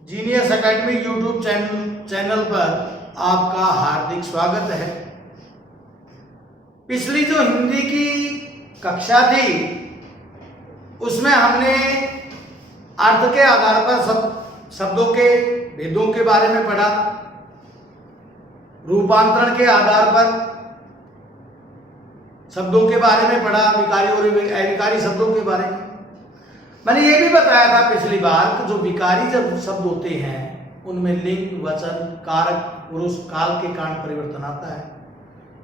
Genius academy YouTube channel पर आपका हार्दिक स्वागत है। पिछली जो हिंदी की कक्षा थी उसमें हमने अर्थ के आधार पर शब्दों के भेदों के बारे में पढ़ा, रूपांतरण के आधार पर शब्दों के बारे में पढ़ा, विकारी और अविकारी शब्दों के बारे में। मैंने ये भी बताया था पिछली बार कि जो विकारी जब शब्द होते हैं उनमें लिंग, वचन, कारक, पुरुष, काल के कारण परिवर्तन आता है।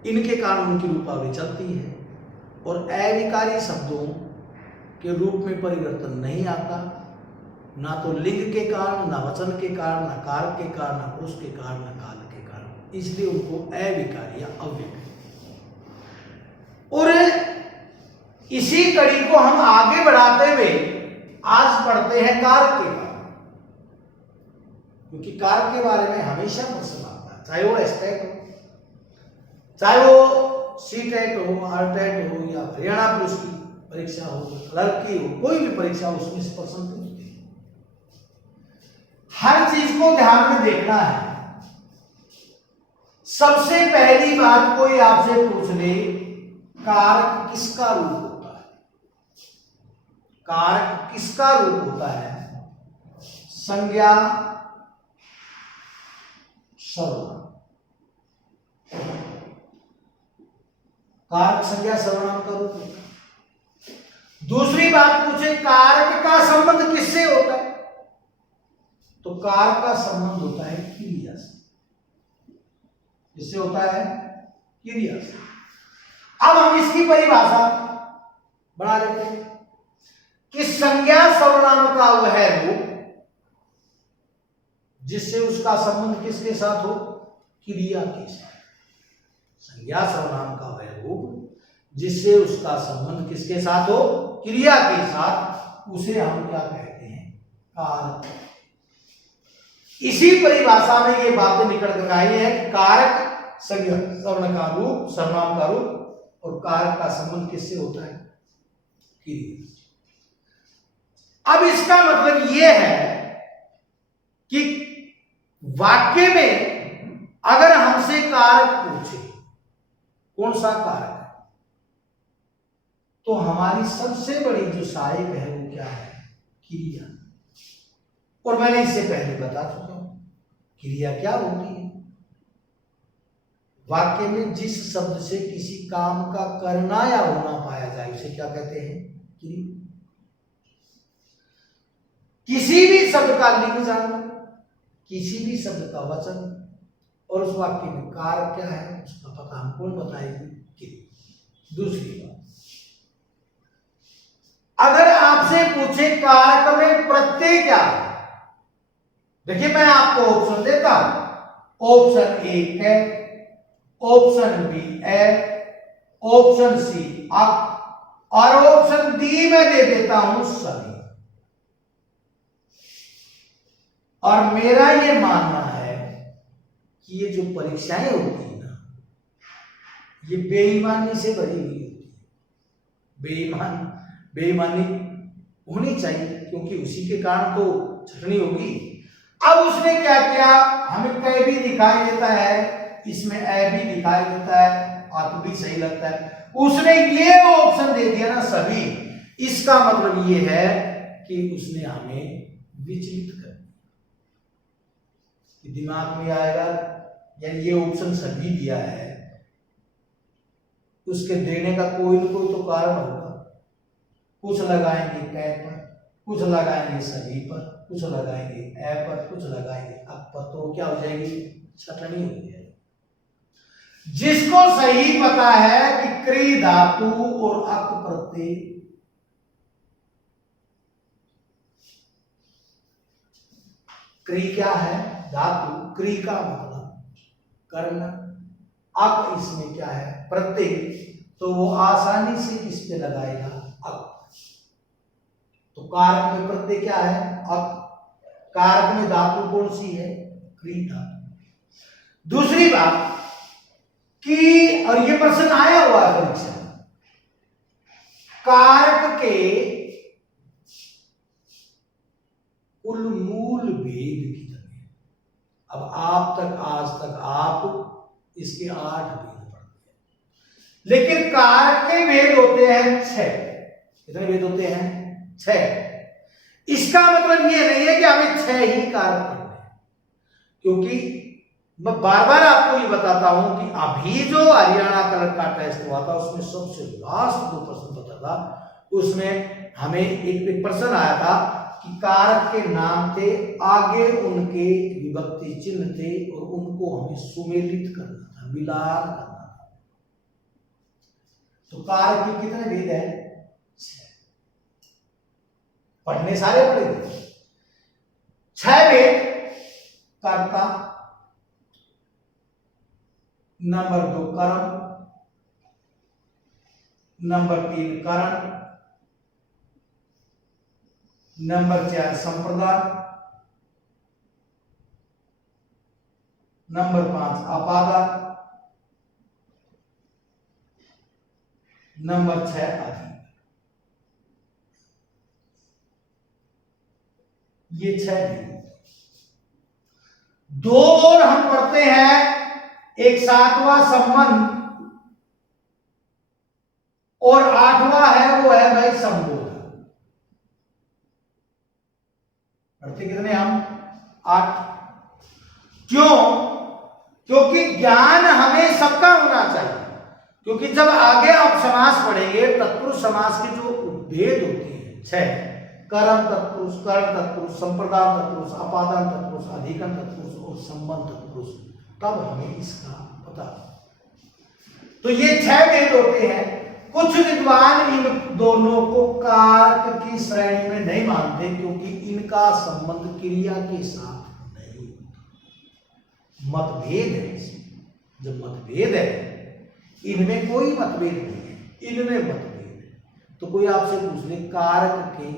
इनके कारण उनकी रूपावली चलती है और अविकारी शब्दों के रूप में परिवर्तन नहीं आता, ना तो लिंग के कारण, ना वचन के कारण, ना कारक के कारण, ना पुरुष के कारण, ना काल के कारण, इसलिए उनको अविकारी या अव्यक्त। और इसी कड़ी को हम आगे बढ़ाते हुए आज पढ़ते हैं कारक के बारे में, क्योंकि कारक के बारे में हमेशा प्रश्न आता है, चाहे वो एस्टेट हो, चाहे वो सीटेट हो, आरटेट हो, या हरियाणा पुलिस की परीक्षा हो, क्लर्क की हो, कोई भी परीक्षा हो, उसमें से प्रश्न पूछते हैं। हर चीज को ध्यान में देखना है। सबसे पहली बात कोई आपसे पूछ ले, कारक किसका रूप होता है? कारक किसका रूप होता है? संज्ञा, सर्वनाम। कारक संज्ञा सर्वनाम का रूप होता है। दूसरी बात पूछे, कारक का संबंध किससे होता है? तो कारक का संबंध होता है क्रिया से। किससे होता है? क्रिया से। अब हम इसकी परिभाषा बढ़ा लेते हैं कि संज्ञा सर्वनाम का वह रूप जिससे उसका संबंध किसके साथ हो? क्रिया के साथ। संज्ञा सर्वनाम का वह रूप जिससे उसका संबंध किसके साथ हो? क्रिया के साथ। उसे हम क्या कहते हैं? कारक। इसी परिभाषा में ये बातें निकल कर आई है कि कारक संज्ञा सर्वनाम का रूप, सर्वनाम का रूप, और कारक का संबंध किससे होता है? क्रिया। अब इसका मतलब यह है कि वाक्य में अगर हमसे कारक पूछे, कौन सा कारक है, तो हमारी सबसे बड़ी जो सहायक है वो क्या है? क्रिया। और मैंने इससे पहले बता चुका हूं क्रिया क्या होती है। वाक्य में जिस शब्द से किसी काम का करना या होना पाया जाए उसे क्या कहते हैं? क्रिया। किसी भी शब्द का लिंग जानना, किसी भी शब्द का वचन, और उस वाक्य में कारक क्या है उसका पता हम कौन बताएगी? क्रिया। दूसरी बात, अगर आपसे पूछे कारक में प्रत्यय क्या है, देखिए मैं आपको ऑप्शन देता हूं। ऑप्शन ए है, ऑप्शन बी है, ऑप्शन सी अक, और ऑप्शन डी में दे देता हूं सभी। और मेरा ये मानना है कि ये जो परीक्षाएं होती है ना, ये बेईमानी से भरी हुई होती है। बेईमानी होनी चाहिए, क्योंकि उसी के कारण तो छटनी होगी। अब उसने क्या किया, हमें क भी दिखाई देता है, इसमें ए भी दिखाई देता है, आप भी सही लगता है, उसने ये ऑप्शन दे दिया ना सभी। इसका मतलब ये है कि उसने हमें विचलित कर दिया। दिमाग में आएगा यानी ये ऑप्शन सभी दिया है, उसके देने का कोई न कोई तो कारण होगा। कुछ लगाएंगे कै पर, कुछ लगाएंगे सभी पर, कुछ लगाएंगे ए पर, कुछ लगाएंगे अक पर, तो क्या हो जाएगी? छटनी हो जाएगी। जिसको सही पता है कि क्री धातु और अक प्रत्यय, क्री क्या है? धातु। क्री का मतलब करना, अक इसमें क्या है? प्रत्यय। तो वो आसानी से किस पे लगाएगा? अक। तो कारक में प्रत्यय क्या है? अक। कारक में धातु कौन सी है? क्री धातु। दूसरी बात कि, और ये प्रश्न आया हुआ है परीक्षा में, कारक के कुल मूल भेद अब आप तक आज तक आप इसके 8 भेद पढ़ते हैं, लेकिन कारक के भेद होते हैं 6। कितने भेद होते हैं? 6। इसका मतलब ये नहीं है कि हमें 6 ही कारक पढ़ने हैं, क्योंकि मैं बार बार आपको ये बताता हूं कि अभी जो हरियाणा कलर का टेस्ट हुआ था उसमें सबसे लास्ट 2 प्रश्न बता था, उसमें हमें एक प्रश्न आया था कि कारक के नाम थे, आगे उनके विभक्ति चिन्ह थे और उनको हमें सुमेलित करना था, मिलान करना था। तो कारक के कितने भेद है? 6। पढ़ने सारे पढ़ेंगे। 6 भेद: कर्ता, नंबर 2 कर्म, नंबर 3 करण, नंबर 4 संप्रदान, नंबर 5 अपादान, नंबर 6 अधिक। ये 6 भी। 2 और हम पढ़ते हैं, एक 7वां संबंध और 8वां है, वो है भाई संबोधन। पढ़ते कितने हम? 8। क्यों? क्योंकि ज्ञान हमें सबका होना चाहिए, क्योंकि जब आगे आप समास पढ़ेंगे, तत्पुरुष समास के जो भेद होते हैं 6: कर्म तत्पुरुष, कर्ण तत्पुरुष, संप्रदान तत्पुरुष, अपादान तत्पुरुष, अधिकरण तत्पुरुष और संबंध तत्पुरुष, तब हमें इसका पता। तो ये 6 भेद होते हैं। कुछ विद्वान इन दोनों को कारक की श्रेणी में नहीं मानते, क्योंकि इनका संबंध क्रिया के साथ नहीं होता। मतभेद है इसमें। जब मतभेद है, इनमें कोई मतभेद नहीं है, इनमें मतभेद है। तो कोई आपसे पूछ ले कारक के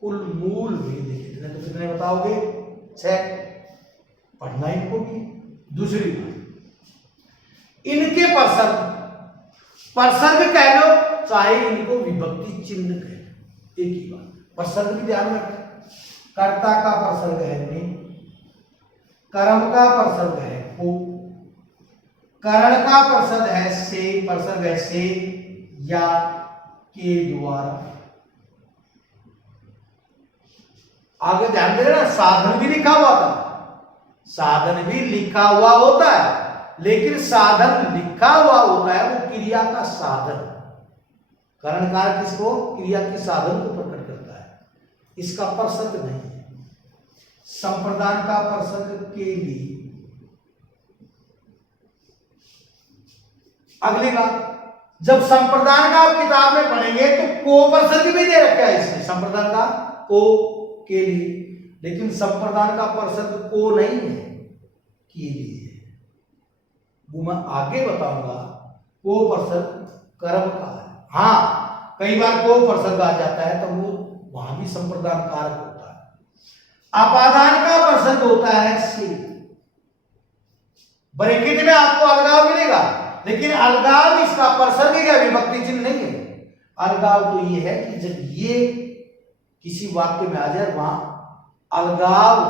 कुल मूल भेद कितने, तो कितने बताओगे? 6। पढ़ना इनको भी। दूसरी बात, इनके प्रसर्ग कह लो, चाहे इनको विभक्ति चिन्ह कह लो, एक ही बात। प्रसर्ग भी ध्यान रखें। कर्ता का प्रसर्ग है ने, कर्म का प्रसर्ग है को, करण का प्रसर्ग है से या के द्वारा। आगे ध्यान दे ना, साधन भी लिखा हुआ था, साधन भी लिखा हुआ होता है, लेकिन साधन लिखा हुआ होता है वो क्रिया का साधन। करणकार किसको? क्रिया के साधन को प्रकट करता है, इसका प्रसर्ग नहीं है। संप्रदान का प्रसर्ग के लिए। अगली बात, जब संप्रदान का आप किताब में पढ़ेंगे तो को प्रसर्ग भी दे रखा है इसमें, संप्रदान का को के लिए, लेकिन संप्रदान का प्रसर्ग को नहीं है, के लिए। वो मैं आगे बताऊंगा। को प्रसर्ग कर्म का है। हाँ, कई बार को प्रसर्ग आ जाता है तो वो वहां भी संप्रदान कारक होता है। अपादान का प्रसर्ग होता है से। ब्रैकेट में आपको अलगाव मिलेगा, लेकिन अलगाव इसका प्रसर्ग या विभक्ति चिन्ह नहीं है। अलगाव तो ये है कि जब ये किसी वाक्य में आ जाए वहां अलगाव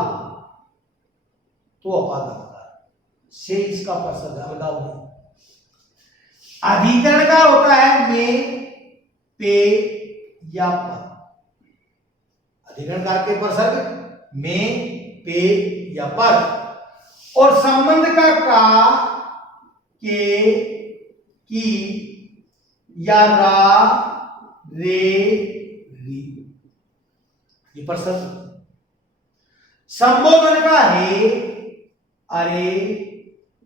तो अपादान से, इसका प्रसर्ग, अलगाव नहीं। अधिकरण का होता है में, पे या पर। अधिकरण कारक के प्रसर्ग में, पे या पर। और संबंध का के, की या रा, रे, री, ये प्रसर्ग। संबोधन का हे, अरे,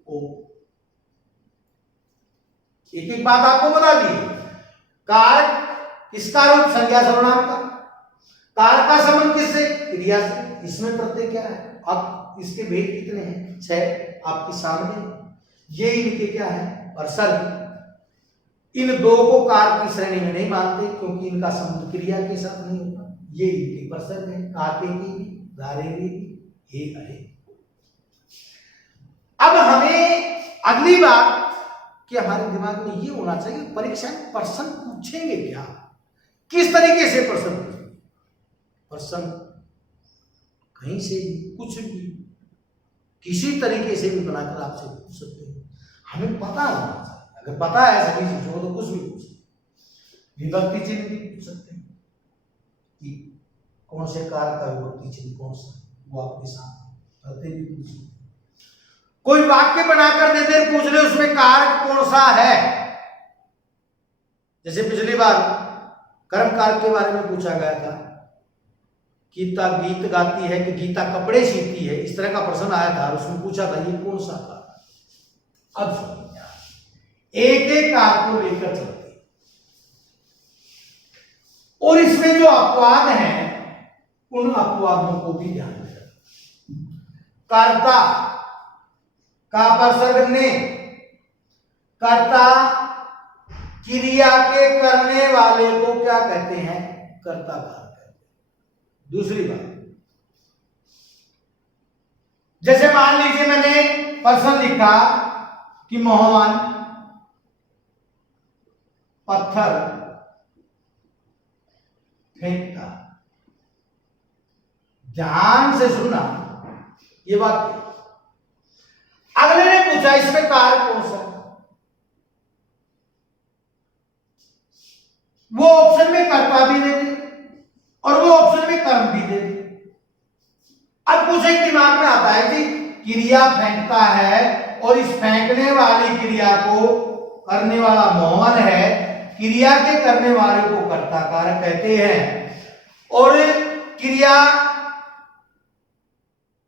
ओ। एक एक बात आपको बता दी। कारक किसका रूप? संज्ञा सर्वनाम का। कारक का संबंध किससे? क्रिया से। इसमें प्रत्यय क्या है? अब इसके भेद कितने हैं? 6 आपके सामने। ये इनके क्या है? प्रसर्ग। इन दो को कारक की श्रेणी में नहीं मानते, क्योंकि इनका संबंध क्रिया के साथ नहीं होता। ये इनके प्रसर्ग है, काके की, दारे की, हे, अरे। अब हमें अगली बात कि हमारे दिमाग में ये होना चाहिए, परीक्षा में प्रश्न पूछेंगे क्या, किस तरीके से प्रश्न पूछेंगे। प्रश्न कहीं से भी, कुछ भी, किसी तरीके से भी बनाकर आपसे पूछ सकते हैं। हमें पता होना चाहिए, अगर पता है सभी चीजों को तो कुछ भी पूछ सकते। विभक्ति चिन्ह भी पूछ सकते हैं कि कौन से कारक का विभक्ति चिन्ह कौन सा, वो आपके साथ प्रत्यय भी पूछ सकते। कोई वाक्य बनाकर दे दे, पूछ ले उसमें कारक कौन सा है। जैसे पिछली बार कर्म कारक के बारे में पूछा गया था, गीता गीत गाती है कि गीता कपड़े सीती है, इस तरह का प्रश्न आया था, उसमें पूछा था ये कौन सा कारक। अब सुनिए, एक एक कारक को लेकर चलते हैं और इसमें जो अपवाद हैं उन अपवादों को भी ध्यान में रखें। कर्ता का प्रसर्ग ने, कर्ता क्रिया के करने वाले को क्या कहते हैं, कर्ता कारक कहते हैं। दूसरी बात, जैसे मान लीजिए मैंने प्रश्न लिखा कि मोहन पत्थर फेंकता। ध्यान से सुनना ये बात। अगले ने पूछा इसमें कारक कौन सा, वो ऑप्शन में कर्ता भी दे दे और वो ऑप्शन में कर्म भी दे दे। अब कुछ एक दिमाग में आता है कि क्रिया फेंकता है और इस फेंकने वाली क्रिया को करने वाला मोहन है, क्रिया के करने वाले को कर्ता कारक कहते हैं और क्रिया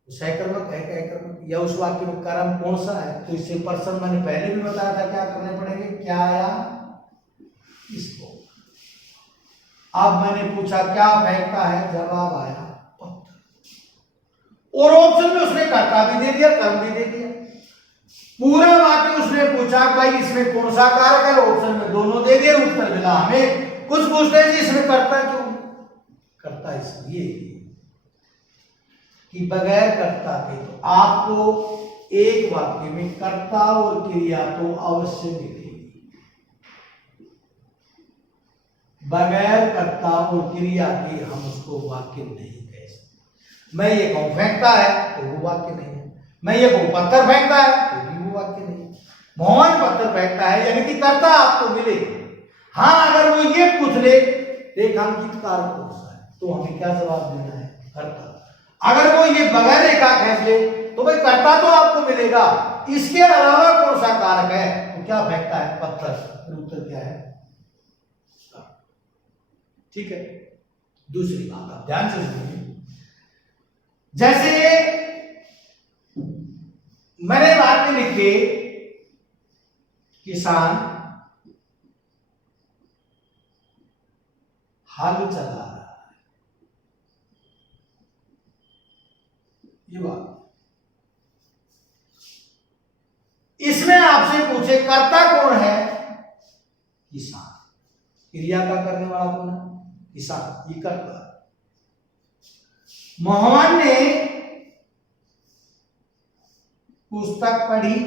सहकर्मक है, कहकर्मक, या उस वाक्य में कर्म कौन सा है। तो इससे पर्सन मैंने पहले भी बताया था क्या करने पड़ेंगे, क्या या इसको। अब मैंने पूछा क्या फेंकता है, जवाब आया पत्थर और ऑप्शन में उसने कर्ता भी दे दिया कर्म भी दे दिया। पूरा वाक्य उसने पूछा भाई इसमें कौन सा कारक है, ऑप्शन में दोनों दे दिए, उत्तर मिला हमें। कुछ पूछते हैं जी इसमें कर्ता क्यों, कर्ता इसलिए कि बगैर कर्ता के तो आपको एक वाक्य में कर्ता और क्रिया तो अवश्य मिलेगी, बगैर कर्ता और क्रिया के हम उसको वाक्य नहीं कह सकते। मैं ये कहूं फेंकता है तो वो वाक्य नहीं है, मैं ये कहूं पत्थर फेंकता है तो भी वो वाक्य नहीं है। मोहन पत्थर फेंकता है यानी कि कर्ता आपको मिले। हाँ अगर वो ये पूछ ले रेखांकित कारक कौन सा है तो हमें क्या जवाब देना है, कर्ता। अगर वो ये बगैर रेखा खींच ले तो भाई कर्ता तो आपको मिलेगा, इसके अलावा कौन सा कारक है तो क्या फेंकता है, पत्थर। उत्तर क्या है, ठीक है। दूसरी बात आप ध्यान से सुनिए, जैसे मैंने वाक्य लिखे किसान हल चला रहा है, ये बात। इसमें आपसे पूछे कर्ता कौन है, किसान। क्रिया का करने वाला कौन है, किसान, ये कर्ता। मोहन ने पुस्तक पढ़ी,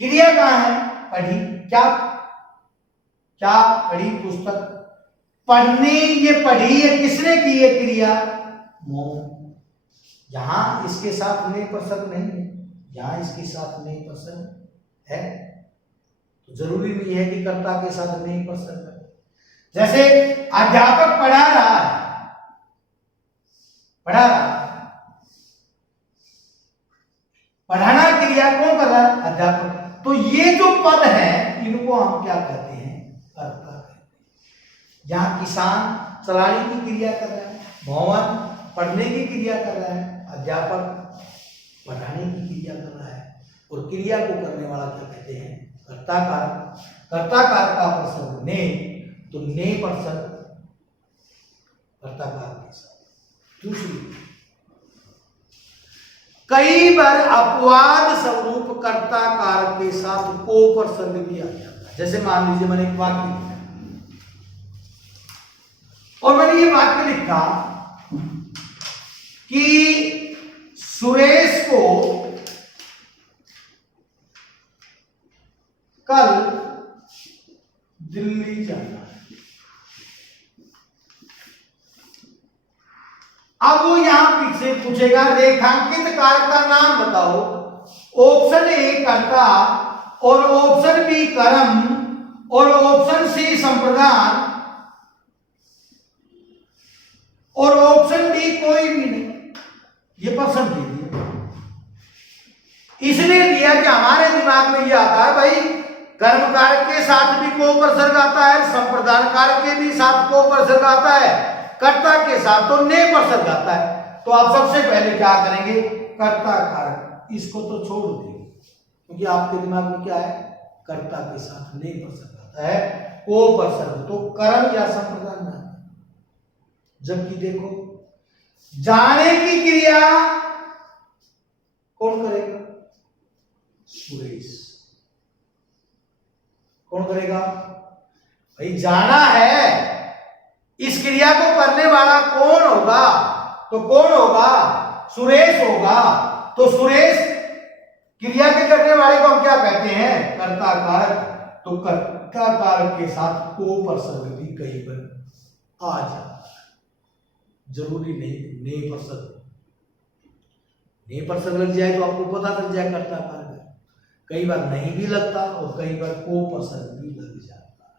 क्रिया कहां है, पढ़ी। क्या क्या पढ़ी, पुस्तक। पढ़ने ये पढ़ी है किसने की है क्रिया, मोहन। यहां इसके साथ नए प्रसंग नहीं है, यहां इसके साथ नए प्रसंग है, तो जरूरी नहीं है कि कर्ता के साथ नए प्रसंग है। जैसे अध्यापक पढ़ा रहा है, पढ़ा रहा, पढ़ाना क्रिया कौन कर रहा है, अध्यापक। तो ये जो पद है इनको हम क्या कहते हैं, कर्ता कहते हैं। जहां किसान चलाने की क्रिया कर रहा है, मोहन पढ़ने की क्रिया कर रहा है, अध्यापक पढ़ाने की क्रिया कर रहा है, और क्रिया को करने वाला क्या कहते हैं, कर्ता कारक। कर्ता कारक का प्रसंग ने, तो ने प्रसंग कर्ता कारक के साथ। दूसरी, कई बार अपवाद स्वरूप कर्ता कारक के साथ को प्रसंग भी आ जाता है। जैसे मान लीजिए मैंने एक वाक्य लिखा और मैंने ये वाक्य लिखा कि सुरेश को कल दिल्ली जाना है। अब वो यहां पीछे पूछेगा रेखांकित कारक का नाम बताओ। ऑप्शन ए कर्ता और ऑप्शन बी कर्म और ऑप्शन सी संप्रदान और ऑप्शन डी कोई भी नहीं। ये प्रश्न दे दिया, इसलिए दिया कि हमारे दिमाग में ये आता है भाई कर्म कारक के साथ भी कोप्रसर्ग आता है, संप्रदान कारक के भी साथ कोप्रसर्ग आता है, कर्ता के साथ तो ने प्रसर्ग आता है। तो आप सबसे पहले क्या करेंगे, कर्ता कारक इसको तो छोड़ देंगे क्योंकि आपके दिमाग में क्या है, कर्ता के साथ ने प्रसर्ग आता है, कोप्रसर्ग तो कर्म या संप्रदान ना। जबकि देखो जाने की क्रिया कौन करेगा, सुरेश। कौन करेगा भाई, जाना है, इस क्रिया को करने वाला कौन होगा, तो कौन होगा, सुरेश होगा। तो सुरेश क्रिया के करने वाले को हम क्या कहते हैं, कर्ता कारक। तो कर्ता कारक के साथ कोप्रसर्ग भी कहीं पर आ जाता है, जरूरी नहीं ने प्रसर्ग। ने प्रसर्ग लग जाए तो आपको पता चल जाए कर्ता कारक, कई बार नहीं भी लगता और कई बार कोप्रसर्ग भी लग जाता है।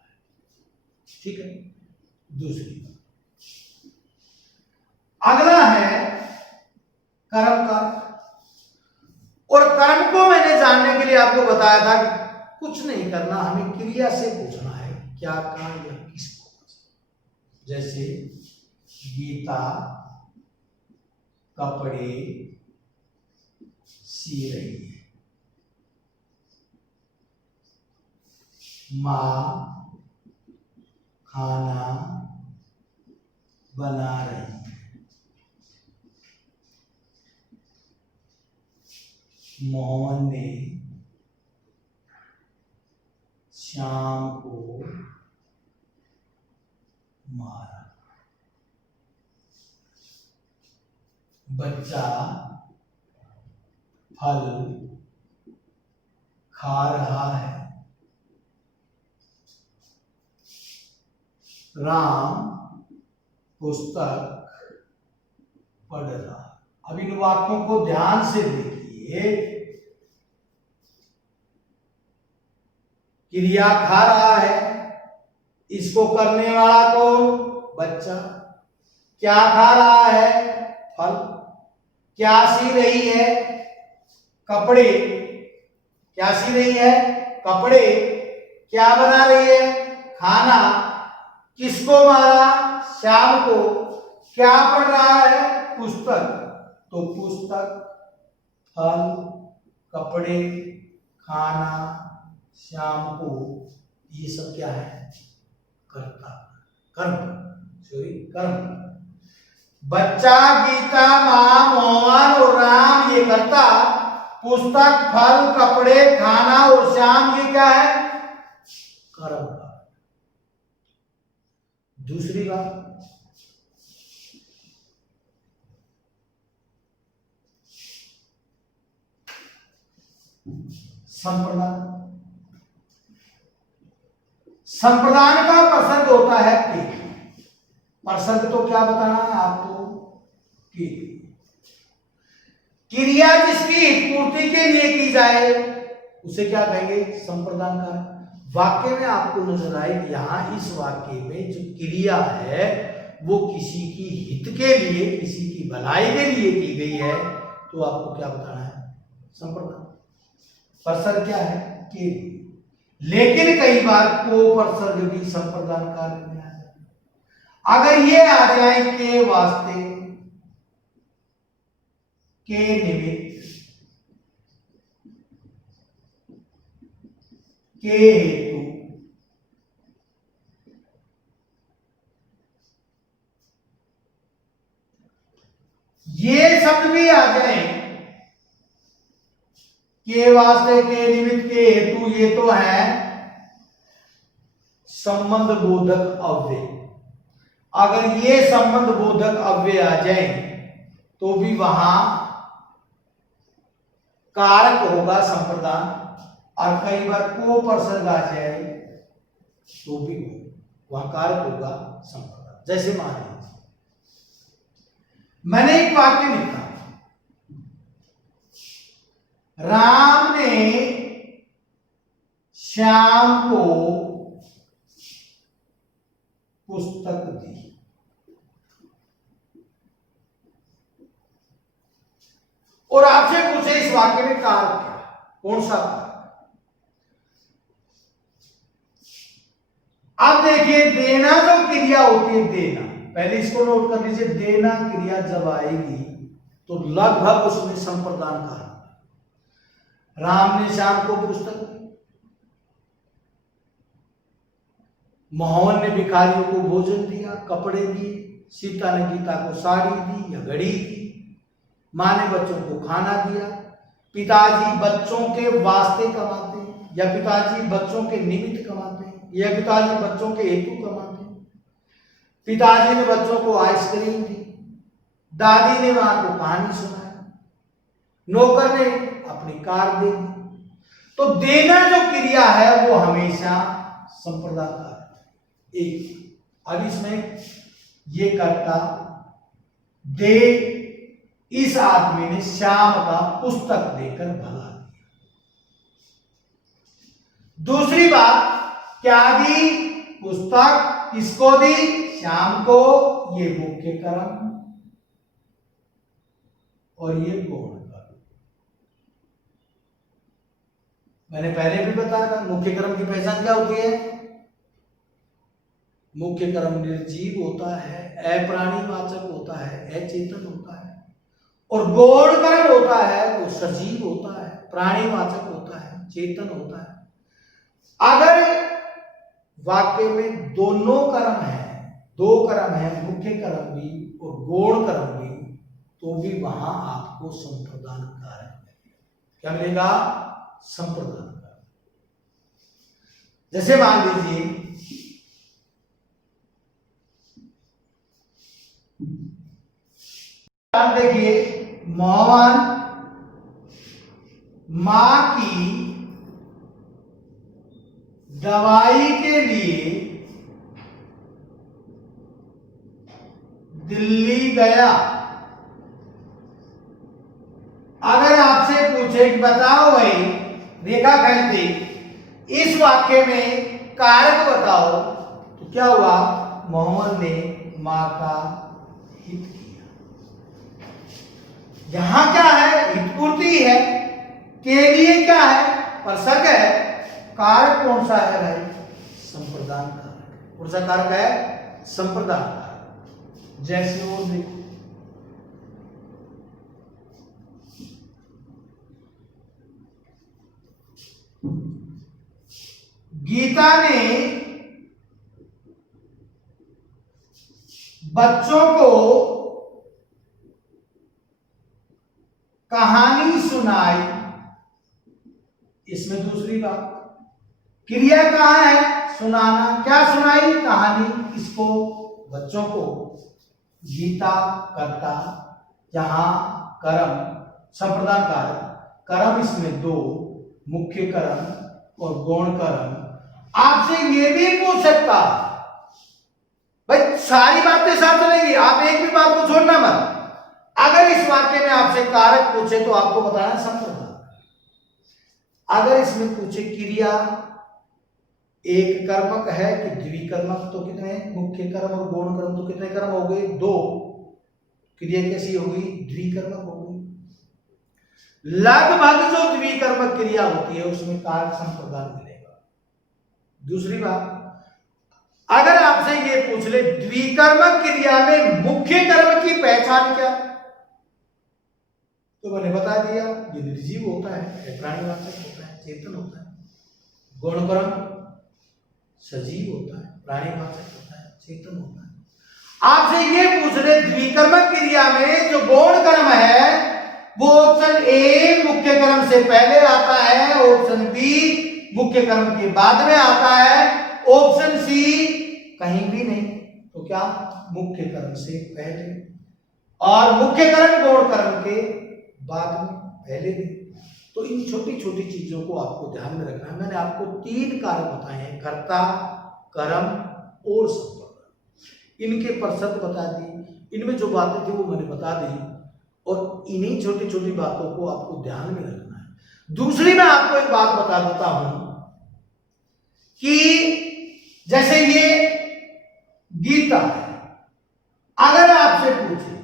ठीक है, दूसरी बात अगला है कर्म कारक। और कर्म को मैंने जानने के लिए आपको बताया था कि कुछ नहीं करना, हमें क्रिया से पूछना है क्या कार्य या किसको। जैसे गीता कपड़े सी रही है, मां खाना बना रही है, मोहन ने श्याम को मारा, बच्चा फल खा रहा है, राम पुस्तक पढ़ रहा। अब इन वाक्यों को ध्यान से देखिए, क्रिया खा रहा है, इसको करने वाला कौन, बच्चा। क्या खा रहा है, फल। क्या सी रही है, कपड़े। क्या सी रही है, कपड़े। क्या बना रही है, खाना। किसको मारा, श्याम को। क्या पढ़ रहा है, पुस्तक। तो पुस्तक, फल, कपड़े, खाना, श्याम को, ये सब क्या है, कर्ता, कर्म, सॉरी कर्म। बच्चा, गीता, मां, मोहन और राम ये कर्ता, पुस्तक, फल, कपड़े, खाना और श्याम ये क्या है, कर्म। दूसरी बात, संप्रदान। संप्रदान का प्रसंग होता है के। प्रसंग तो क्या बताना है आपको, के। क्रिया जिसकी हितपूर्ति के लिए की जाए उसे क्या कहेंगे, संप्रदान का। वाक्य में आपको नजर आए, यहां इस वाक्य में जो क्रिया है वो किसी की हित के लिए, किसी की भलाई के लिए की गई है, तो आपको क्या बताना है, संप्रदान। प्रसर्ग क्या है, के। लेकिन कई बार को प्रसर्ग भी संप्रदान कार्य में आ जाए। अगर ये आ जाए के वास्ते, के निमित्त, के हेतु, ये शब्द भी आ जाए, के वास्ते, के निमित्त, के हेतु, ये तो है संबंध बोधक अव्यय। अगर ये संबंध बोधक अव्यय आ जाए तो भी वहां कारक होगा संप्रदान, और कई बार को प्रसंग आ जाए तो भी वहां कारक होगा संप्रदान। जैसे मान लीजिए मैंने एक वाक्य लिखा, राम ने श्याम को पुस्तक दी। और आपसे पूछे इस वाक्य में कारक क्या, कौन सा कारक? अब देखिए, देना जो क्रिया होती है, देना, पहले इसको नोट कर लीजिए, देना क्रिया जब आएगी तो लगभग उसमें संप्रदान कारक। राम ने श्याम को पुस्तक दी, मोहन ने भिखारियों को भोजन दिया, कपड़े दिए, सीता ने गीता को साड़ी दी या घड़ी दी, माँ ने बच्चों को खाना दिया, पिताजी बच्चों के वास्ते कमाते हैं या पिताजी बच्चों के निमित्त कमाते हैं या पिताजी बच्चों के हेतु कमाते हैं, पिताजी ने बच्चों को आइसक्रीम दी, दादी ने माँ को कहानी सुनाई, नौकर ने अपनी कार दे दी। तो देना जो क्रिया है वो हमेशा संप्रदान है। एक, अब इसमें ये करता, दे, इस आदमी ने श्याम का पुस्तक देकर भगा दिया। दूसरी बात, क्या दी? पुस्तक। किसको दी? श्याम को। ये मुख्य कर्म और ये गौण कर्म। मैंने पहले भी बताया था, मुख्य कर्म की पहचान क्या होती है? मुख्य कर्म निर्जीव होता है, अप्राणीवाचक होता है, अचेतन होता है, और गौण कर्म होता है वो सजीव होता है, प्राणीवाचक होता है, चेतन होता है। अगर वाक्य में दोनों कर्म है, दो कर्म है, मुख्य कर्म भी और गौण कर्म भी, तो भी वहां आपको संप्रदान कारक मिलेगा। क्या मिलेगा? संप्रदान कारक। जैसे मान लीजिए देखिए, मोहन मां की दवाई के लिए दिल्ली गया। अगर आपसे पूछे कि बताओ भाई रेखा खंडी, इस वाक्य में कारक बताओ, तो क्या हुआ? मोहन ने मां का हित किया। यहां क्या है? हितपूर्ति है, के लिए क्या है? प्रसंग है। कारक कौन सा है भाई? संप्रदान कारक। कौन सा कारक है? संप्रदान कारक। जैसे और देखो, गीता ने बच्चों को कहानी सुनाई। इसमें दूसरी बात, क्रिया कहां है? सुनाना। क्या सुनाई? कहानी। किसको? बच्चों को। गीता करता, यहां कर्म संप्रदान कारक। कर्म इसमें दो, मुख्य कर्म और गौण कर्म। आपसे ये भी पूछ सकता भाई, सारी बातें साथ चलेंगी, आप एक भी बात को छोड़ना मत। अगर इस वाक्य में आपसे कारक पूछे तो आपको बताना संप्रदान। अगर इसमें पूछे क्रिया एक कर्मक है कि द्विकर्मक, तो कितने? मुख्य कर्म और गौण कर्म, तो कितने कर्म हो गए? दो। क्रिया कैसी होगी? द्विकर्मक होगी। लगभग जो द्विकर्मक क्रिया होती है उसमें कारक संप्रदान मिलेगा। दूसरी बात, अगर आपसे ये पूछ ले द्विकर्मक क्रिया में मुख्य कर्म की पहचान क्या, तो मैंने बता दिया, ये निर्जीव होता है, प्राणीवाचक होता है, चेतन होता है। गौण कर्म सजीव होता है, प्राणीवाचक होता है, चेतन होता है। आपसे ये पूछ रहे द्विकर्मक क्रिया में जो गौण कर्म है वो ऑप्शन ए मुख्य कर्म से पहले आता है, ऑप्शन बी मुख्य कर्म के बाद में आता है, ऑप्शन सी कहीं भी नहीं। तो क्या? मुख्य कर्म से पहले, और मुख्य कर्म गौण कर्म के बाद में, पहले भी। तो इन छोटी छोटी चीजों को आपको ध्यान में रखना है। मैंने आपको तीन कारक बताए हैं, कर्ता, कर्म और संप्रदान। इनके प्रतिशत बता दिए, इनमें जो बातें थी वो मैंने बता दी, और इन्हीं छोटी छोटी बातों को आपको ध्यान में रखना है। दूसरी मैं आपको एक बात बता देता हूं कि जैसे ये गीता है, अगर आपसे पूछे,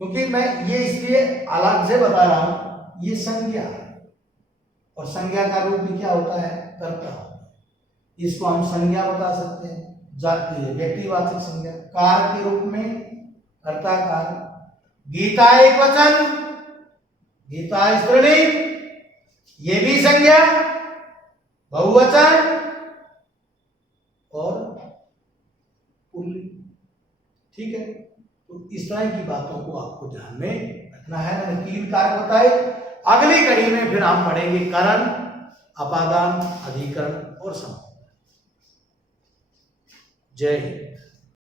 क्योंकि मैं ये इसलिए अलग से बता रहा हूं, ये संज्ञा है, और संज्ञा का रूप भी क्या होता है? कर्ता होता है। इसको हम संज्ञा बता सकते हैं, जाती है व्यक्तिवाचक संज्ञा, कार के रूप में कर्ता कार। गीता एक वचन, गीता स्त्रीलिंग, ये भी संज्ञा बहुवचन और पुल्लिंग। ठीक है, तो इस तरह की बातों को आपको ध्यान में रखना है। मैंने 3 कारक बताए। अगली कड़ी में फिर हम पढ़ेंगे करण, अपादान, अधिकरण और समास। जय हिंद।